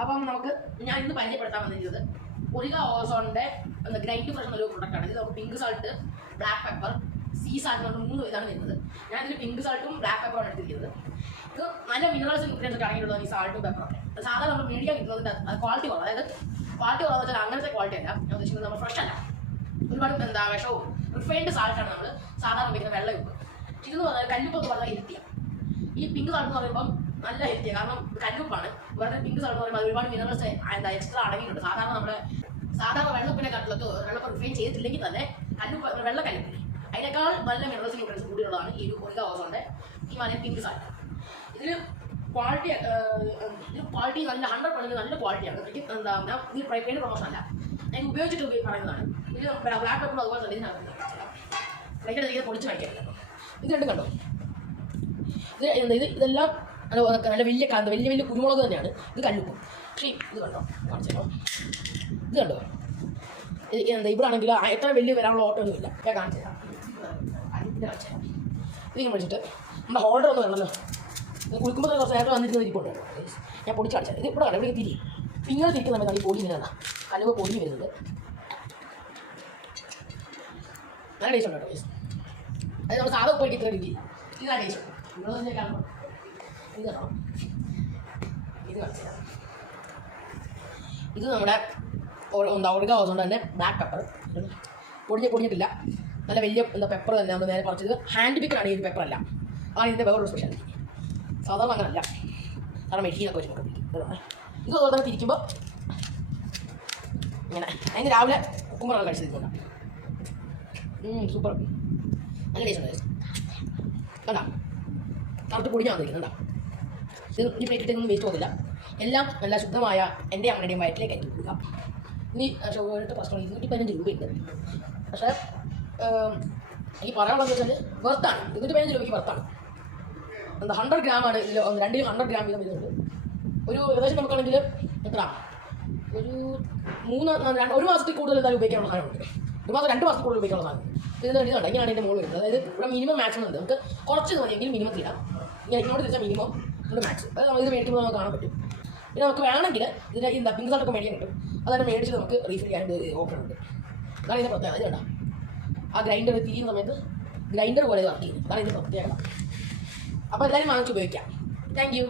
അപ്പം നമുക്ക് ഞാൻ ഇന്ന് പരിചയപ്പെടുത്താൻ വന്നിരിക്കുന്നത് ഒരിക ഓസോണിന്റെ ഗ്രൈൻഡ് ഫ്രഷ് എന്നൊരു പ്രൊഡക്റ്റാണ്. ഇത് നമുക്ക് pink salt, black pepper, sea salt എന്ന് പറഞ്ഞ 3 ഇതാണ് വരുന്നത്. ഞാൻ ഇതിൽ പിങ്ക് സാൾട്ടും ബ്ലാക്ക് പെപ്പറാണ് എടുത്തിരിക്കുന്നത്. ഇത് നല്ല മിനറൽസ് ന്യൂട്രിയൻസ് ഒക്കെ അടങ്ങിയിട്ടുള്ളത് ഈ സാൾട്ടും പെപ്പറൊക്കെ. സാധാരണ നമ്മൾ മേടിക്കാൻ കിട്ടുന്നതിൻ്റെ ക്വാളിറ്റി കുറവ്. അതായത് ക്വാളിറ്റി കുറവെന്ന് വെച്ചാൽ അങ്ങനത്തെ ക്വാളിറ്റി അല്ല. ഞാൻ ഉദ്ദേശിക്കുന്നത് നമ്മൾ ഫ്രഷ് അല്ല, ഒരുപാട് വിഷവും റിഫൈൻഡ് സാൾട്ടാണ് നമ്മൾ സാധാരണ ഉപയോഗിക്കുന്ന വെള്ളയുപ്പ്. ഇതെന്ന് പറഞ്ഞാൽ കല്ലുപ്പൊക്കെ വളരെ ഹെൽത്തിയാണ്. ഈ പിങ്ക് സാൾട്ട് എന്ന് പറയുമ്പോൾ നല്ല ഹെൽത്തിയാണ്, കാരണം കല്ലുപ്പാണ്. വേറെ പിങ്ക് സാൾട്ട് എന്ന് പറയുമ്പോൾ ഒരുപാട് മിനറൽസ് എക്സ്ട്രാ അടങ്ങിയിട്ടുണ്ട്. സാധാരണ വെള്ളപ്പിനെ കട്ടിലൊക്കെ വെള്ളപ്പം റിഫൈൻ ചെയ്തിട്ടില്ലെങ്കിൽ തന്നെ വെള്ള കല്ലുപ്പില്ലേ അതിനേക്കാൾ നല്ല മിനറൽസ് ന്യൂട്രിയൻസ് കൂടിയുള്ളതാണ് ഈ ഒരു ഒരിക ഓസോണിന്റെ ഈ മന പിങ്ക് സാൾട്ട്. ഇതിൽ ക്വാളിറ്റി നല്ല 100% നല്ല ക്വാളിറ്റിയാണ്. എനിക്ക് എന്താ ഇത് പെയ്ഡ് പ്രൊമോഷൻ അല്ല, ഞാൻ ഉപയോഗിച്ചിട്ട് പറയുന്നതാണ്. ഇത് ബ്ലാക്ക് പെപ്പറും അതുപോലെ തന്നെ ഇതിനകത്ത് പൊടിച്ച് കഴിക്കാൻ ഇത് രണ്ടും കണ്ടോ. ഇതെല്ലാം നല്ല വലിയ കുരുമുളക് തന്നെയാണ്. ഇത് കല്ലുപ്പും. പക്ഷേ ഇത് കണ്ടോ, കാണിച്ചോ, ഇത് കണ്ടോ. ഇവിടെ ആണെങ്കിൽ എത്ര വലിയ വരാനുള്ള ഓട്ടമൊന്നുമില്ല. ഞാൻ കാണിച്ചു തരാം. ഇത് മേടിച്ചിട്ട് നമ്മുടെ ഹോൾഡർ ഒന്നും വേണമല്ലോ. കുളിക്കുമ്പോൾ കുറച്ച് നേരം വന്നിട്ട് ഇരിപ്പുണ്ട്. ഞാൻ പൊടിച്ച് കാണിച്ചത്. ഇത് ഇവിടെ കാണാം, ഇവിടെ തിരി ഇങ്ങനെ തിരിക്കുന്ന സമയത്താണ് ഈ പൊടി ഇങ്ങനെ കല്ലുവ് പൊടി വരുന്നത്. നല്ല ടേസ്റ്റ് ഉണ്ട് കേട്ടോ. അത് നമ്മൾ സാധാ ഉപ്പ് ഇത്ര രീതി ഇതാണ് ടേസ്റ്റ്. ഇവിടെ കാണുമ്പോൾ ഇത് കാണാം. ഇത് കാണിച്ചു. ഇത് നമ്മുടെ ഒരിക ഓസോണിന്റെ തന്നെ ബ്ലാക്ക് പെപ്പർ പൊടിഞ്ഞിട്ടില്ല. നല്ല വലിയ പെപ്പർ തന്നെ നമ്മൾ നേരെ കുറച്ചത് ഹാൻഡ് പിക്കറാണ്. ഈ പെപ്പർ അല്ല, ആണ് ഇതിൻ്റെ വേറൊരു സ്പെഷ്യാലിറ്റി. സാധാരണ അങ്ങനല്ല, സാധാരണ മെഷീനൊക്കെ വെച്ച് ഇത് അതുപോലെ തന്നെ തിരിക്കുമ്പോൾ ഇങ്ങനെ. അതിന് രാവിലെ കുമ്പറാണ് കഴിച്ചത്. സൂപ്പർ, നല്ല ടേസ്റ്റ് ഉണ്ട്. കണ്ടാ കറുത്ത് പൊടിഞ്ഞാൽ വന്നിരിക്കുന്നുണ്ടാ. ഇത് ഈ പ്ലേറ്റ് ഇട്ടൊന്നും വേസ്റ്റ് പോകുന്നില്ല. എല്ലാം നല്ല ശുദ്ധമായ എൻ്റെ അമ്മയുടെയും വയറ്റിലേക്ക് എത്തി കൊടുക്കാം. ഇനി ഷുഗറിട്ട് പ്രശ്നം 215 രൂപയുണ്ട്. പക്ഷേ ഈ പറയാനുള്ളത് വെച്ചാൽ വെർത്താണ്. 215 രൂപയ്ക്ക് വെർത്താണ്. എന്താ 100 ഗ്രാമാണ് ഇതിൽ, 100 ഗ്രാം വീതം വരുന്നുണ്ട്. ഒരു ഏകദേശം നമുക്കാണെങ്കിൽ എത്ര ഒരു മാസത്തിൽ കൂടുതൽ എന്തായാലും ഉപയോഗിക്കാനുള്ള സാധനമുണ്ട്. 2 മാസത്തിൽ കൂടുതൽ ഉപയോഗിക്കാനുള്ള സാധനം ഇതിന് ഇതുണ്ട്. ഇങ്ങനെയാണ് ഇതിൻ്റെ മുകളിൽ വരുന്നത്. അതായത് ഇവിടെ മിനിമം മാക്സിമം ഉണ്ട്. നമുക്ക് കുറച്ച് മതിയെങ്കിൽ മിനിമത്തിൽ ഇടാം. ഇങ്ങോട്ട് തിരിച്ചാൽ മിനിമം ഇവിടെ മാക്സ്. അത് നമ്മൾ ഇത് മേടിക്കുമ്പോൾ നമുക്ക് കാണാൻ പറ്റും. പിന്നെ നമുക്ക് വേണമെങ്കിൽ ഇതിൻ്റെ ഈ പിങ്ക് സാൾട്ടൊക്കെ മേടിക്കാൻ കിട്ടും. അതാണ് മേടിച്ചിട്ട് നമുക്ക് റീഫിൽ ചെയ്യാൻ ഓപ്ഷൻ ഉണ്ട്. അതാണ് ഇതിൻ്റെ പ്രത്യേകത. ഇത് കണ്ടാ ആ ഗ്രൈൻഡർ തിരിയുന്ന സമയത്ത് ഗ്രൈൻഡർ പോലെ വർക്ക് ചെയ്യും. അതാണ് ഇതിൻ്റെ പ്രത്യേകത. അപ്പോൾ എല്ലാവരും വാങ്ങിച്ച് ഉപയോഗിക്കാം. Thank you.